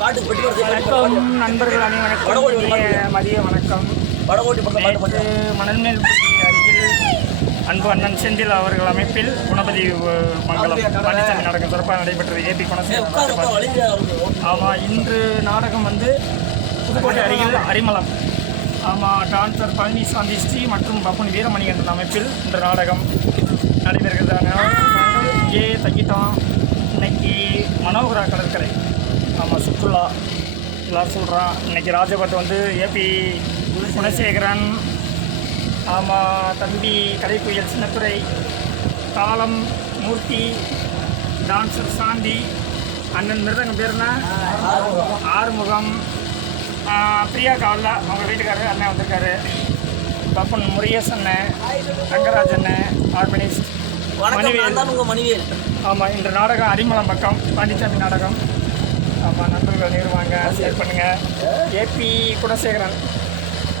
வணக்கம் நண்பர்கள் அனைவருக்கும் மதிய வணக்கம். நேற்று மணல்மேல்பட்டி அருகில் அன்பு அண்ணன் செந்தில் அவர்கள் அமைப்பில் குணபதி மங்கலம் பழனிசாமி நாடகம் சிறப்பாக நடைபெற்றது. ஏபி இருக்கும் ஆமாம் இன்று நாடகம் வந்து புதுக்கோட்டை அருகில் அரிமளம். ஆமாம் டான்சர் பழனிசாமி ஸ்ரீ மற்றும் பப்புன் வீரமணிகண்டன் அமைப்பில் இந்த நாடகம் நடைபெறுகிறது. இங்கே தங்கிட்டோம் இன்னைக்கு மனோகரா கடற்கரை. ஆமாம் சுற்றுலா எல்லாரும் சொல்கிறோம் இன்னைக்கு ராஜபட் வந்து ஏபி குணசேகரன் ஆமாம் தம்பி கலைப்புயல் சின்னத்துறை தாளம் மூர்த்தி டான்சர் சாந்தி அண்ணன் மிருதங்க பேர் என்ன? ஆறுமுகம். பிரியா காவலா அவங்க வீட்டுக்காரரு அண்ணன் வந்திருக்காரு. பப்பன் முருகேஷ் அண்ணன் ரங்கராஜ் அண்ணன் ஆர்கனைஸ்ட் வணக்கம் மணிவேல். ஆமாம் இந்த நாடகம் அரிமளம் பக்கம் பாண்டிச்சாமி நாடகம். ஆமாம் நண்பர்கள் நிறுவாங்க. ஷேர் பண்ணுங்கள் ஏபி குணசேகரன்.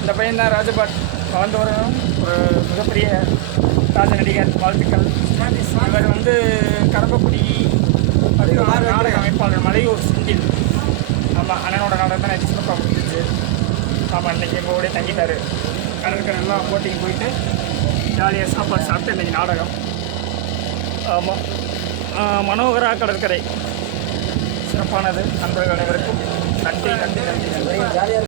இந்த பையன் தான் ராஜபாட். வளர்ந்து வரும் ஒரு மிகப்பெரிய ராஜ நடிகர். வாழ்த்துக்கள். இவர் வந்து மற்றும் நாடக அமைப்பாளர் மலையூர் செந்தில். ஆமாம் அண்ணனோட நாடகம் தான் சிறப்பாக முடிஞ்சிச்சு. ஆமாம் இன்றைக்கி எங்கள் கூட தங்கிட்டாரு. கடற்கரை எல்லாம் போட்டிங் போயிட்டு ஜாலியாக சாப்பாடு சாப்பிட்டு இன்றைக்கி நாடகம். ஆமாம் மனோகரா கடற்கரை. சிறப்பானது. நண்பர்கள் அனைவருக்கும் நன்றி நன்றி நன்றி நன்றி.